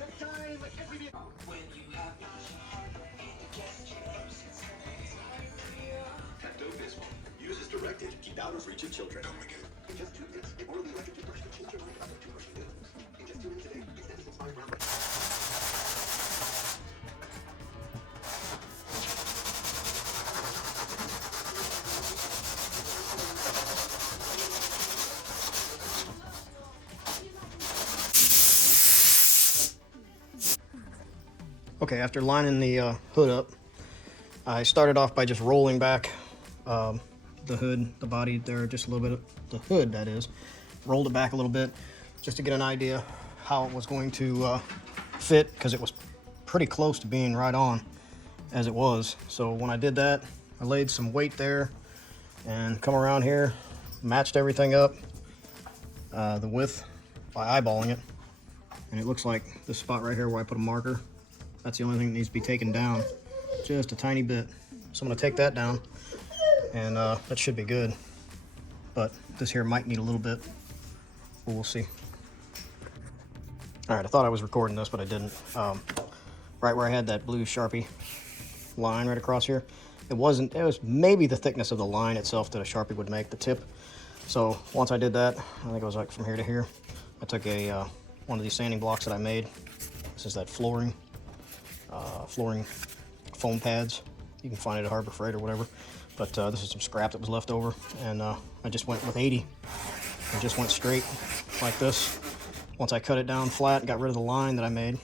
That dope is one. Use as directed. Keep out of reach of children. In just 2 minutes, an orderly electric toothbrush can change your life about toothbrushing bills. In just 2 minutes a day, extend its inspired round. Okay, after lining the hood up, I started off by just rolling back the hood, the body there, just a little bit, the hood that is. Rolled it back a little bit just to get an idea how it was going to fit, because it was pretty close to being right on as it was. So when I did that, I laid some weight there and come around here, matched everything up, the width by eyeballing it. And it looks like this spot right here where I put a marker, that's the only thing that needs to be taken down, just a tiny bit. So I'm gonna take that down, and that should be good. But this here might need a little bit, but we'll see. All right, I thought I was recording this, but I didn't. Right where I had that blue Sharpie line right across here, it wasn't, it was maybe the thickness of the line itself that a Sharpie would make, the tip. So once I did that, I think it was like from here to here, I took a one of these sanding blocks that I made. This is that flooring foam pads. You can find it at Harbor Freight or whatever. But this is some scrap that was left over, and I just went with 80. I just went straight like this. Once I cut it down flat and got rid of the line that I made,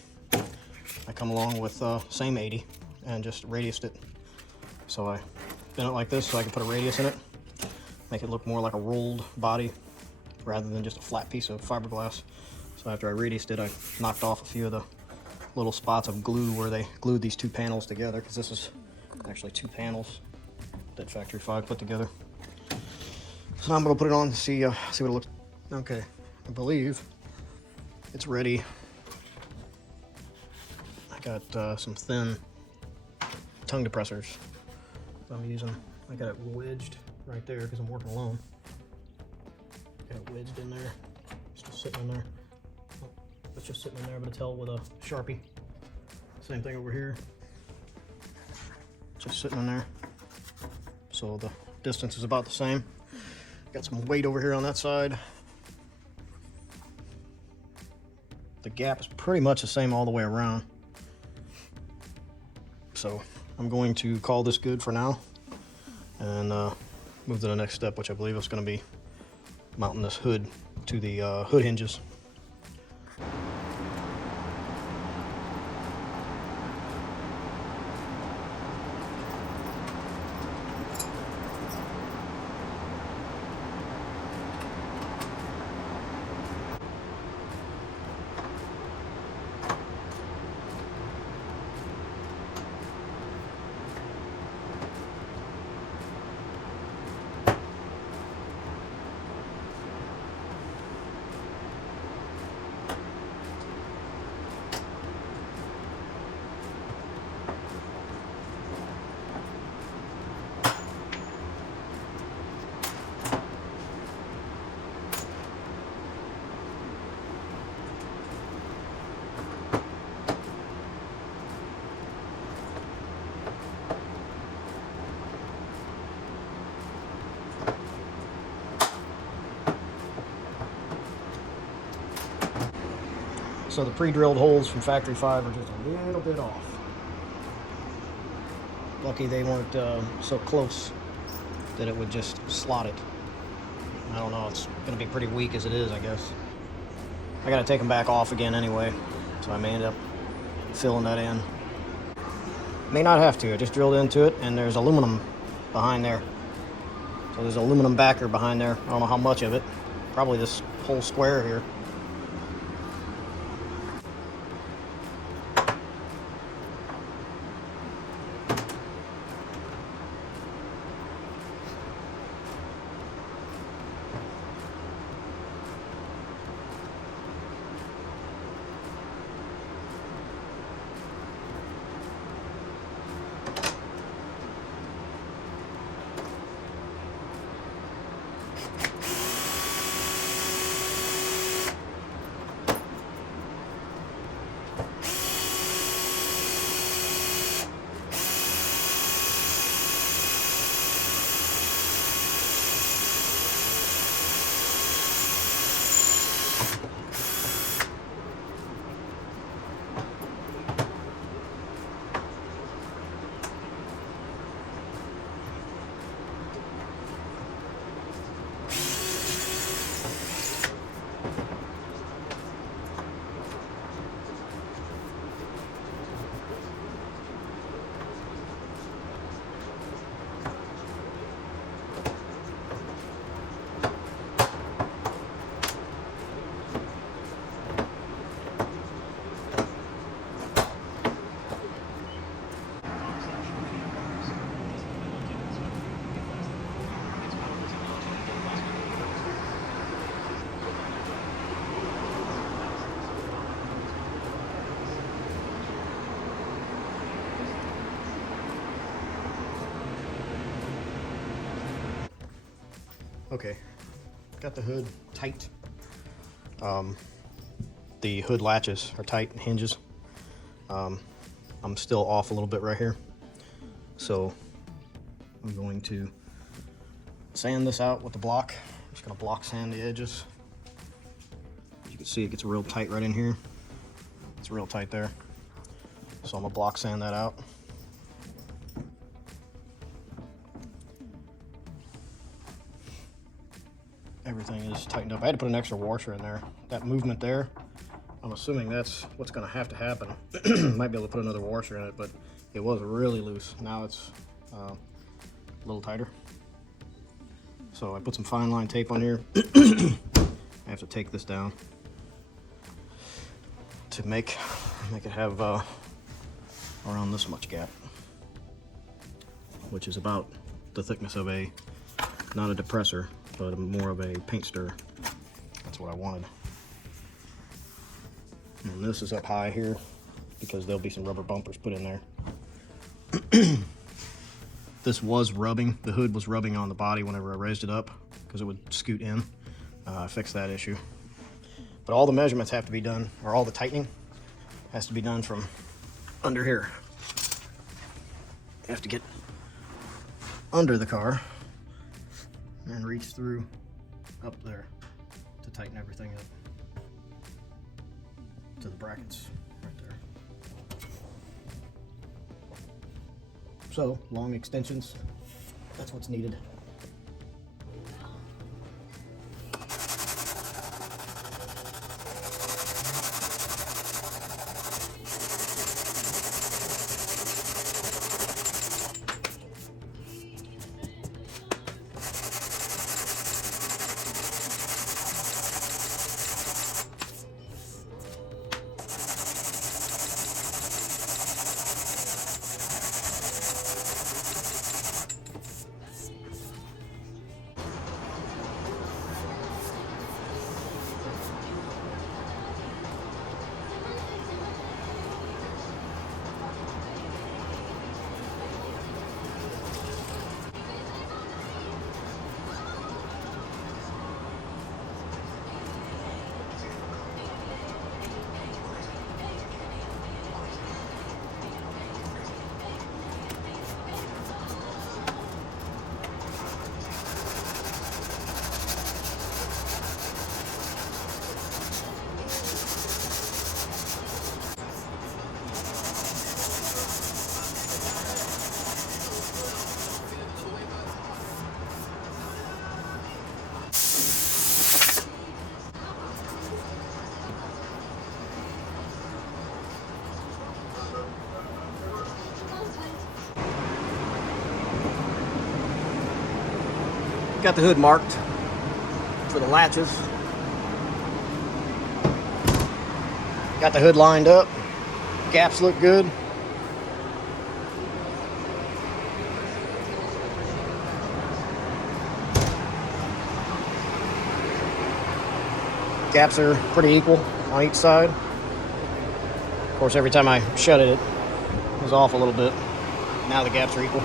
I come along with same 80 and just radiused it. So I bent it like this so I can put a radius in it, make it look more like a rolled body rather than just a flat piece of fiberglass. So after I radiused it, I knocked off a few of the little spots of glue where they glued these two panels together, because this is actually two panels that Factory 5 put together. So now I'm gonna put it on to see what it looks. Okay, I believe it's ready. I got some thin tongue depressors I'm using. I got it wedged right there because I'm working alone. Got it wedged in there, still sitting in there. Oh, it's just sitting in there, but it's held with a Sharpie. Same thing over here, just sitting in there. So the distance is about the same. Got some weight over here on that side. The gap is pretty much the same all the way around. So I'm going to call this good for now and move to the next step, which I believe is going to be mounting this hood to the hood hinges. So the pre-drilled holes from Factory 5 are just a little bit off. Lucky they weren't so close that it would just slot it. I don't know, it's gonna be pretty weak as it is, I guess. I gotta take them back off again anyway, so I may end up filling that in. May not have to, I just drilled into it, and there's aluminum behind there. So there's aluminum backer behind there. I don't know how much of it. Probably this whole square here. Okay, got the hood tight. The hood latches are tight, hinges. I'm still off a little bit right here, so I'm going to sand this out with the block. I'm just gonna block sand the edges. As you can see, it gets real tight right in here. It's real tight there, so I'm gonna block sand that out. Everything is tightened up. I had to put an extra washer in there. That movement there, I'm assuming that's what's going to have to happen. Might be able to put another washer in it, but it was really loose. Now it's a little tighter. So I put some fine line tape on here. I have to take this down to make it have around this much gap, which is about the thickness of a, not a depressor, but more of a paint stirrer. That's what I wanted. And this is up high here because there'll be some rubber bumpers put in there. This was rubbing, the hood was rubbing on the body whenever I raised it up because it would scoot in. I fixed that issue. But all the measurements have to be done, or all the tightening has to be done from under here. You have to get under the car and reach through up there to tighten everything up to the brackets right there. So, long extensions, that's what's needed. Got the hood marked for the latches. Got the hood lined up. Gaps look good. Gaps are pretty equal on each side. Of course, every time I shut it, it was off a little bit. Now the gaps are equal.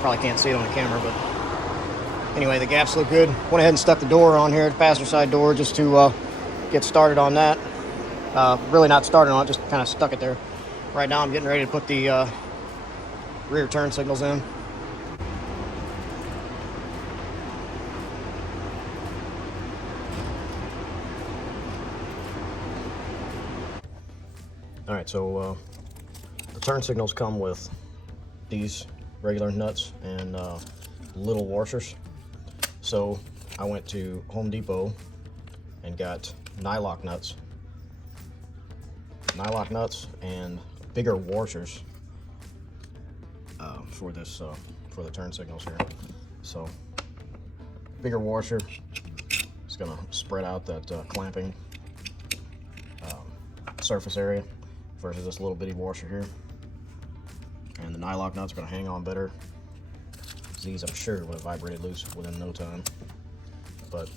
Probably can't see it on the camera, but anyway, the gaps look good. Went ahead and stuck the door on here, the passenger side door, just to get started on that. Really not started on it, just kind of stuck it there. Right now I'm getting ready to put the rear turn signals in. All right, so the turn signals come with these regular nuts and little washers. So I went to Home Depot and got nylock nuts and bigger washers for this for the turn signals here. So bigger washer is gonna spread out that clamping surface area versus this little bitty washer here. And the nylock nuts are gonna hang on better. These, I'm sure, would have vibrated loose within no time. But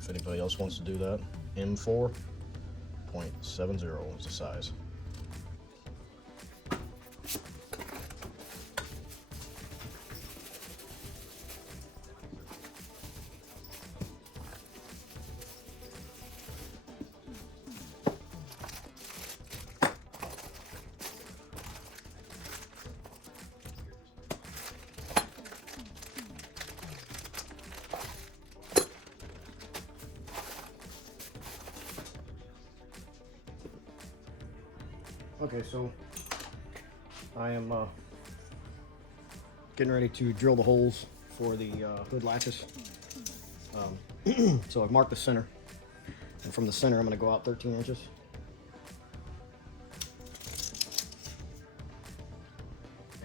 if anybody else wants to do that, M4.70 is the size. Okay, so I am getting ready to drill the holes for the hood latches. So I've marked the center, and from the center I'm going to go out 13 inches.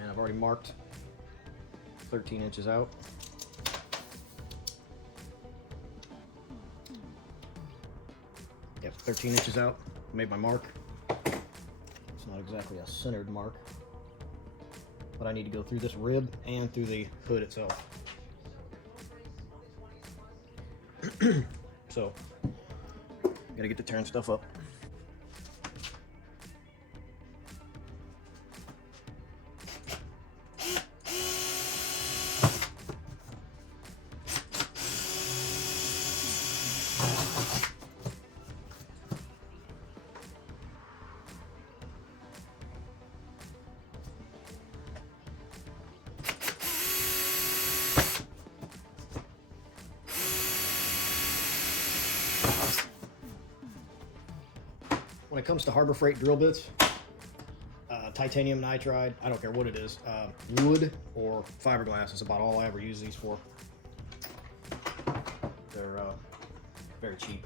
And I've already marked 13 inches out. Yep, 13 inches out. Made my mark. It's not exactly a centered mark, but I need to go through this rib and through the hood itself. So, gotta get to tearing stuff up. When it comes to Harbor Freight drill bits, titanium nitride, I don't care what it is, wood or fiberglass is about all I ever use these for. They're very cheap.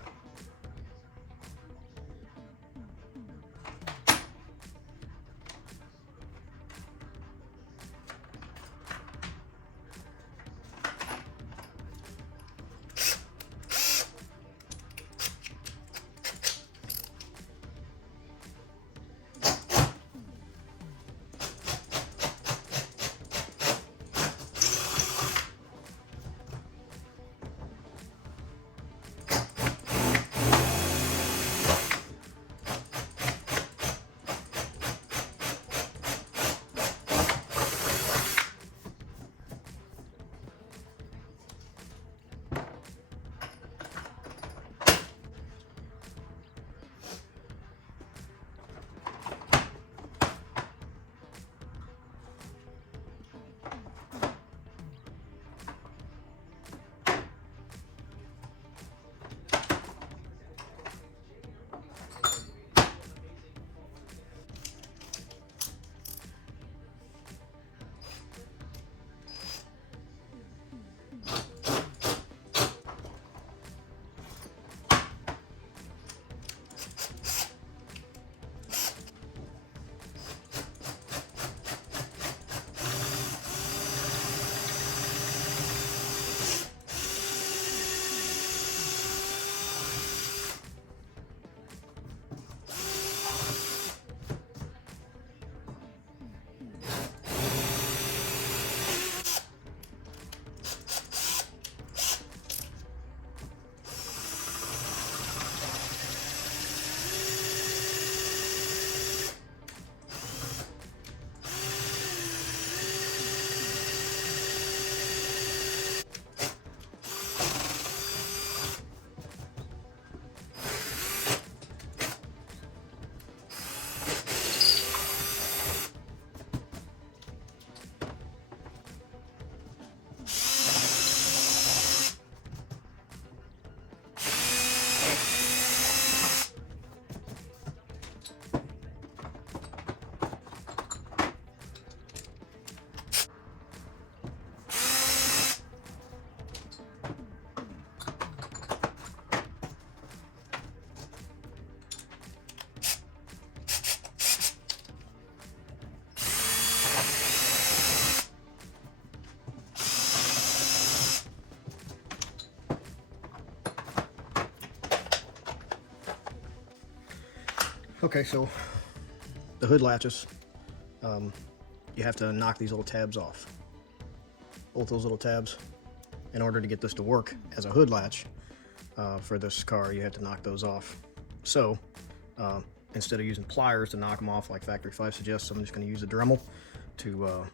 Okay, so the hood latches, you have to knock these little tabs off. Both those little tabs. In order to get this to work as a hood latch for this car, you have to knock those off. So instead of using pliers to knock them off like Factory 5 suggests, I'm just going to use a Dremel to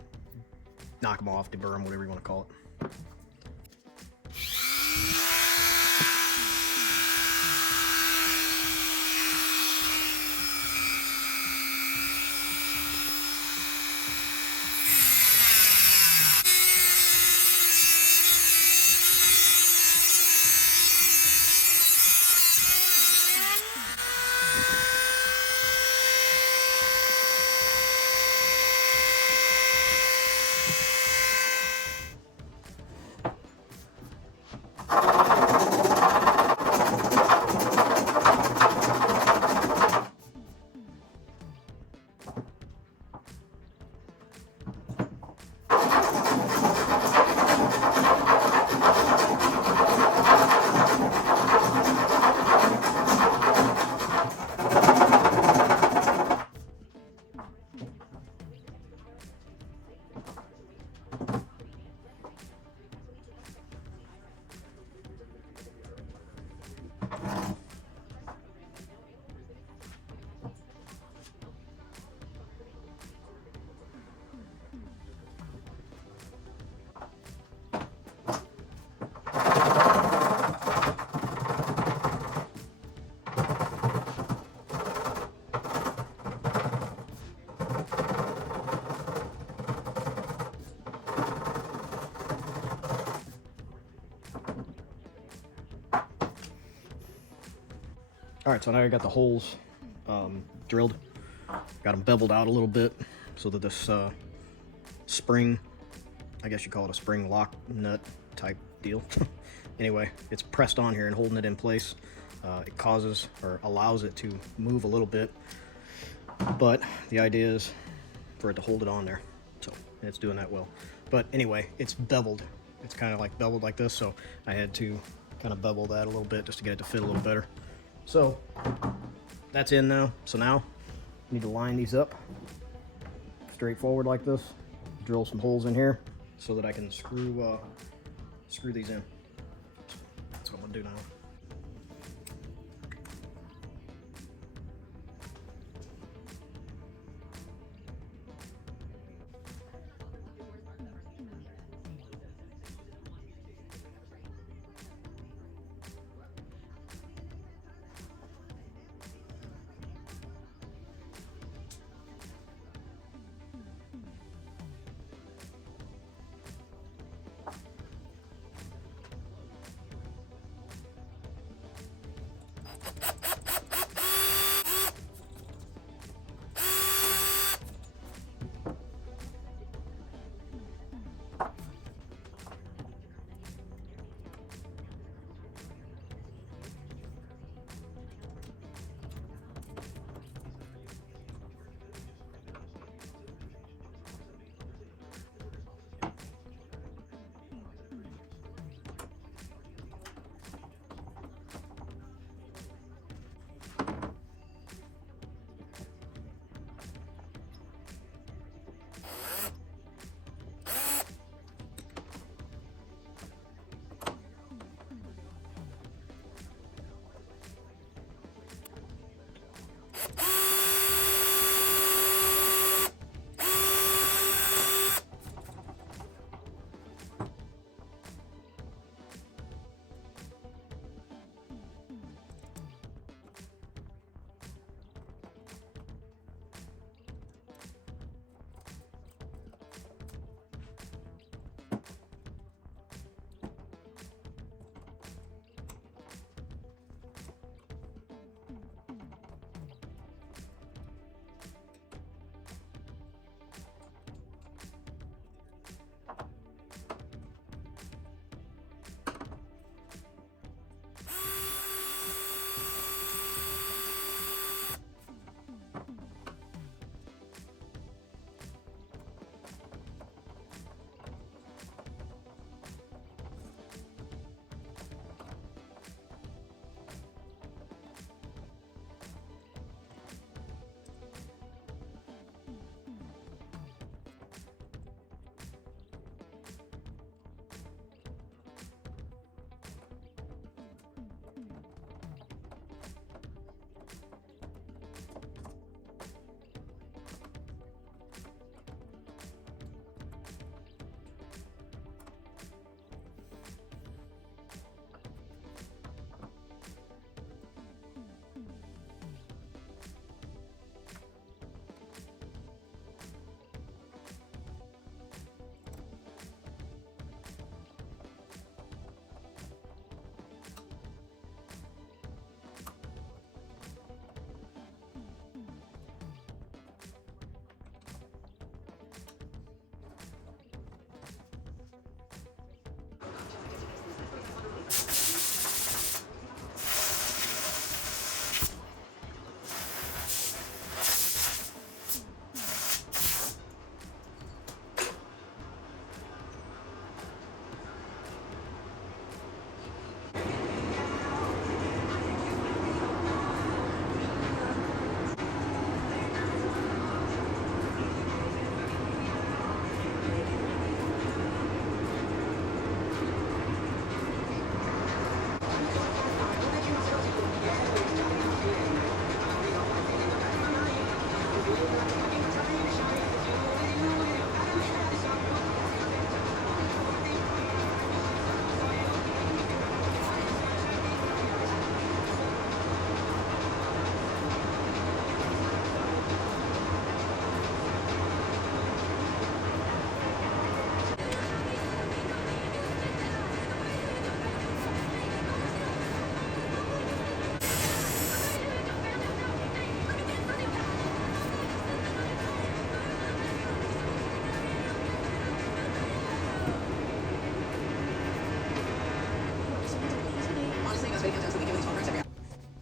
knock them off, deburr them, whatever you want to call it. All right, so now I got the holes drilled. Got them beveled out a little bit so that this spring, I guess you call it a spring lock nut type deal. Anyway, it's pressed on here and holding it in place. It causes or allows it to move a little bit, but the idea is for it to hold it on there. So it's doing that well. But anyway, it's beveled. It's kind of like beveled like this, so I had to kind of bevel that a little bit just to get it to fit a little better. So that's in now. So now I need to line these up straightforward like this. Drill some holes in here so that I can screw these in. That's what I'm gonna do now.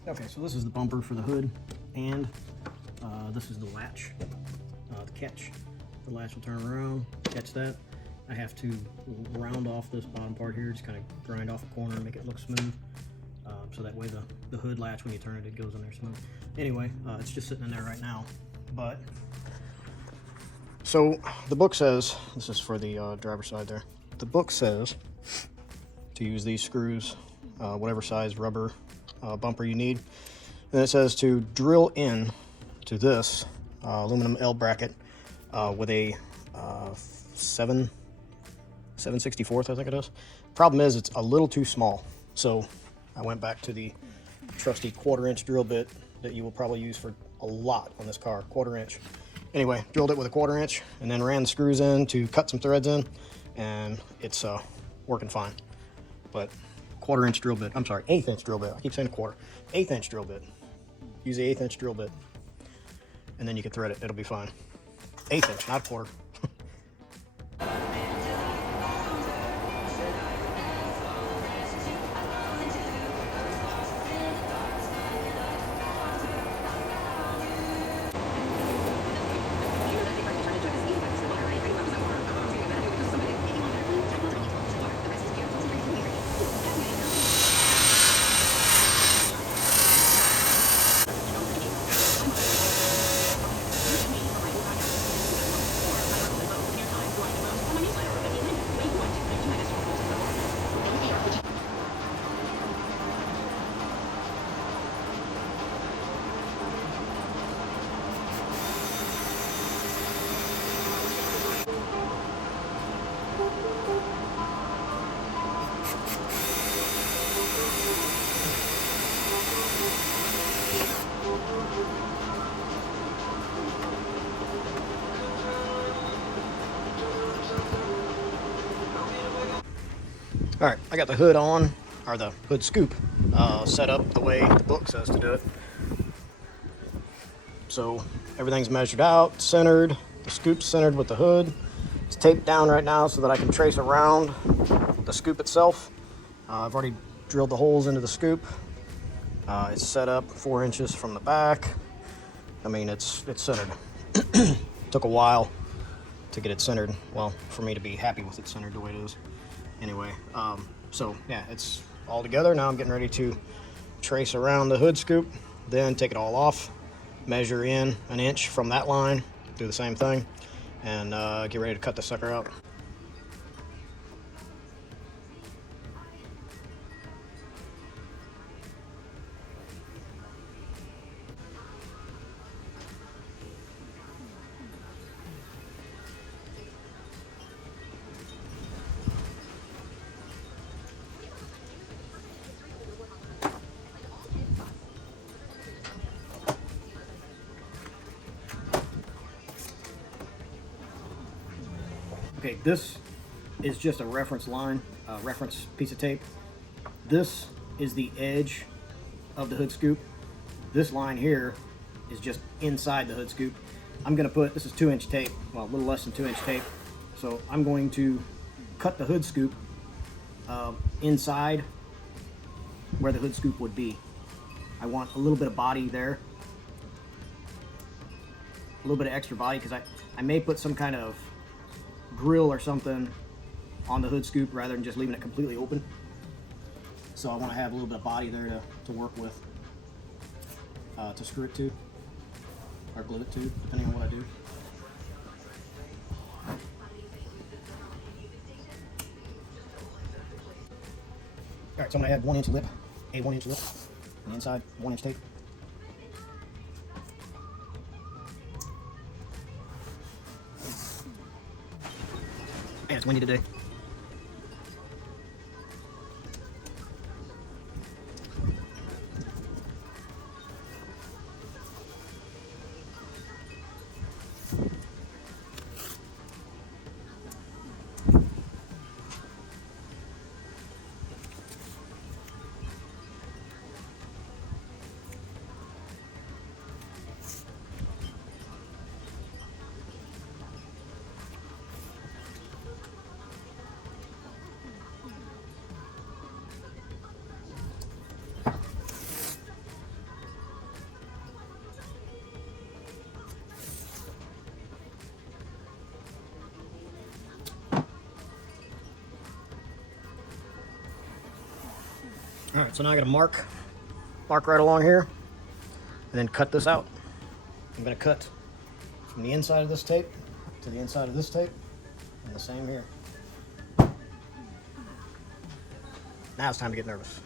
Okay, so this is the bumper for the hood, and this is the latch, the catch. The latch will turn around, catch that. I have to round off this bottom part here, just kind of grind off a corner and make it look smooth. So that way the hood latch, when you turn it, it goes in there smooth. Anyway, it's just sitting in there right now. But, so the book says, this is for the driver's side there. The book says to use these screws, whatever size rubber bumper you need. And it says to drill in to this aluminum L bracket with a 7/64, I think it is. Problem is, it's a little too small. So I went back to the trusty 1/4-inch drill bit that you will probably use for a lot on this car, 1/4-inch. Anyway, drilled it with a 1/4-inch and then ran the screws in to cut some threads in, and it's working fine. But 1/4-inch drill bit, I'm sorry, 1/8-inch drill bit. I keep saying 1/4. 1/8-inch drill bit. Use the 1/8-inch drill bit, and then you can thread it. It'll be fine. 1/8-inch, not 1/4. All right, I got the hood on, or the hood scoop, set up the way the book says to do it. So everything's measured out, centered, the scoop's centered with the hood. It's taped down right now so that I can trace around the scoop itself. I've already drilled the holes into the scoop. It's set up 4 inches from the back. I mean, it's centered. Took a while to get it centered. Well, for me to be happy with it centered the way it is. Anyway, so yeah, it's all together. Now I'm getting ready to trace around the hood scoop, then take it all off, measure in 1 inch from that line, do the same thing, and get ready to cut the sucker out. Okay, this is just a reference line, reference piece of tape. This is the edge of the hood scoop. This line here is just inside the hood scoop. I'm gonna put, this is 2-inch tape, well, a little less than 2-inch tape. So I'm going to cut the hood scoop inside where the hood scoop would be. I want a little bit of body there. A little bit of extra body, because I may put some kind of grill or something on the hood scoop rather than just leaving it completely open. So I want to have a little bit of body there to work with, to screw it to, or glue it to, depending on what I do. Alright, so I'm going to add 1-inch lip, a 1-inch lip, on the inside, 1-inch tape. Man, it's windy today. So now I got to mark right along here, and then cut this out. I'm going to cut from the inside of this tape to the inside of this tape, and the same here. Now it's time to get nervous.